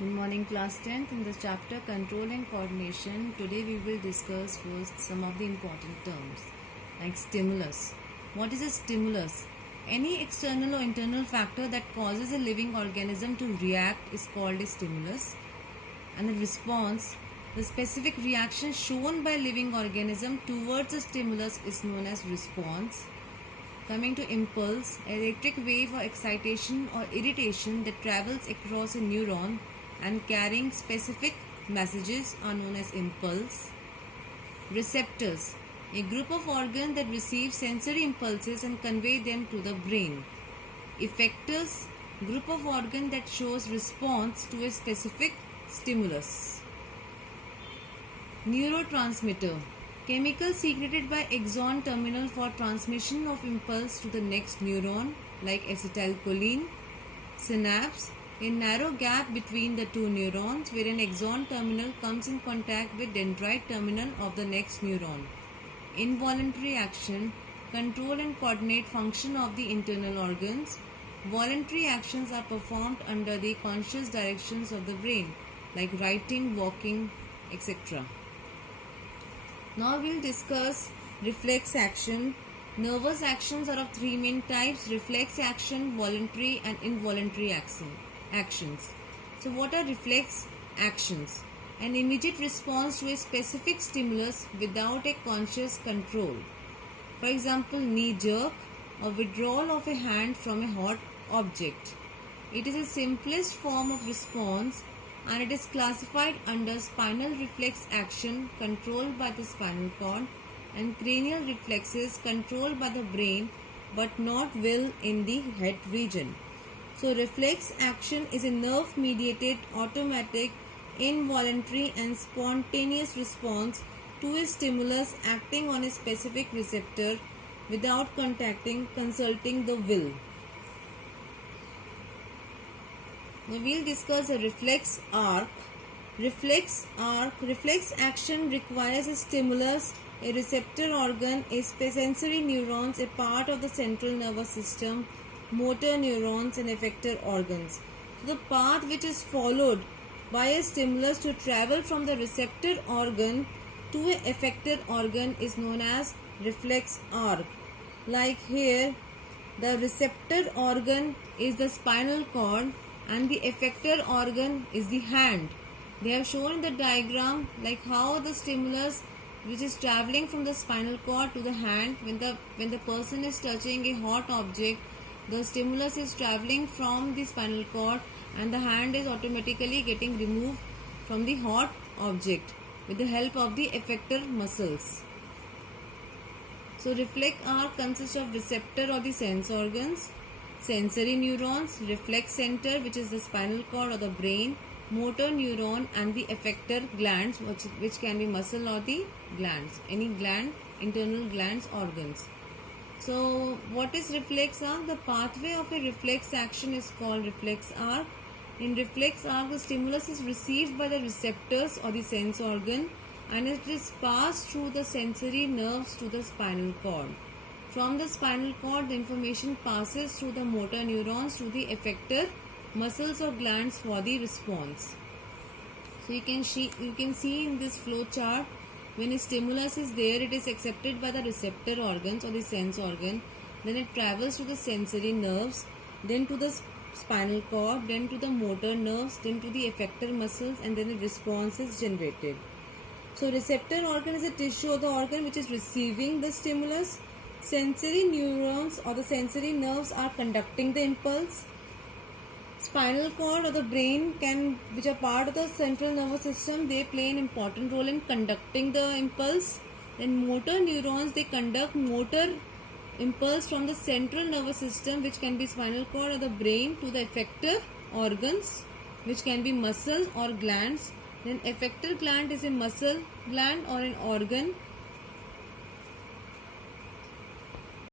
Good morning, class 10th. In the chapter Control and Coordination, today we will discuss first some of the important terms like stimulus. What is a stimulus? Any external or internal factor that causes a living organism to react is called a stimulus. And the response, the specific reaction shown by a living organism towards a stimulus is known as response. Coming to impulse, electric wave or excitation or irritation that travels across a neuron and carrying specific messages are known as impulse. Receptors, a group of organs that receive sensory impulses and convey them to the brain. Effectors, group of organs that shows response to a specific stimulus. Neurotransmitter, chemical secreted by axon terminal for transmission of impulse to the next neuron like acetylcholine. Synapse, a narrow gap between the two neurons where an axon terminal comes in contact with dendrite terminal of the next neuron. Involuntary action, control and coordinate function of the internal organs. Voluntary actions are performed under the conscious directions of the brain like writing, walking, etc. Now we'll discuss reflex action. Nervous actions are of three main types: reflex action, voluntary and involuntary actions. So what are reflex actions? An immediate response to a specific stimulus without a conscious control. For example, knee jerk or withdrawal of a hand from a hot object. It is the simplest form of response and it is classified under spinal reflex action controlled by the spinal cord and cranial reflexes controlled by the brain but not will in the head region. So reflex action is a nerve mediated, automatic, involuntary and spontaneous response to a stimulus acting on a specific receptor without consulting the will. Now we'll discuss a reflex arc. Reflex action requires a stimulus, a receptor organ, a sensory neurons, a part of the central nervous system, motor neurons and effector organs. So the path which is followed by a stimulus to travel from the receptor organ to an effector organ is known as reflex arc. Like here, the receptor organ is the spinal cord and the effector organ is the hand. They have shown in the diagram like how the stimulus which is traveling from the spinal cord to the hand, when the person is touching a hot object, the stimulus is traveling from the spinal cord and the hand is automatically getting removed from the hot object with the help of the effector muscles. So reflex arc consists of receptor or the sense organs, sensory neurons, reflex center which is the spinal cord or the brain, motor neuron and the effector glands which can be muscle or the glands, any gland, internal glands, organs. So what is reflex arc? The pathway of a reflex action is called reflex arc. In reflex arc, the stimulus is received by the receptors or the sense organ and it is passed through the sensory nerves to the spinal cord. From the spinal cord, the information passes through the motor neurons to the effector muscles or glands for the response. So you can see in this flow chart, when a stimulus is there, it is accepted by the receptor organs or the sense organ, then it travels to the sensory nerves, then to the spinal cord, then to the motor nerves, then to the effector muscles, and then the response is generated. So receptor organ is a tissue of the organ which is receiving the stimulus. Sensory neurons or the sensory nerves are conducting the impulse. Spinal cord or the brain which are part of the central nervous system, they play an important role in conducting the impulse. Then motor neurons, they conduct motor impulse from the central nervous system which can be spinal cord or the brain to the effector organs which can be muscle or glands. Then effector gland is a muscle gland or an organ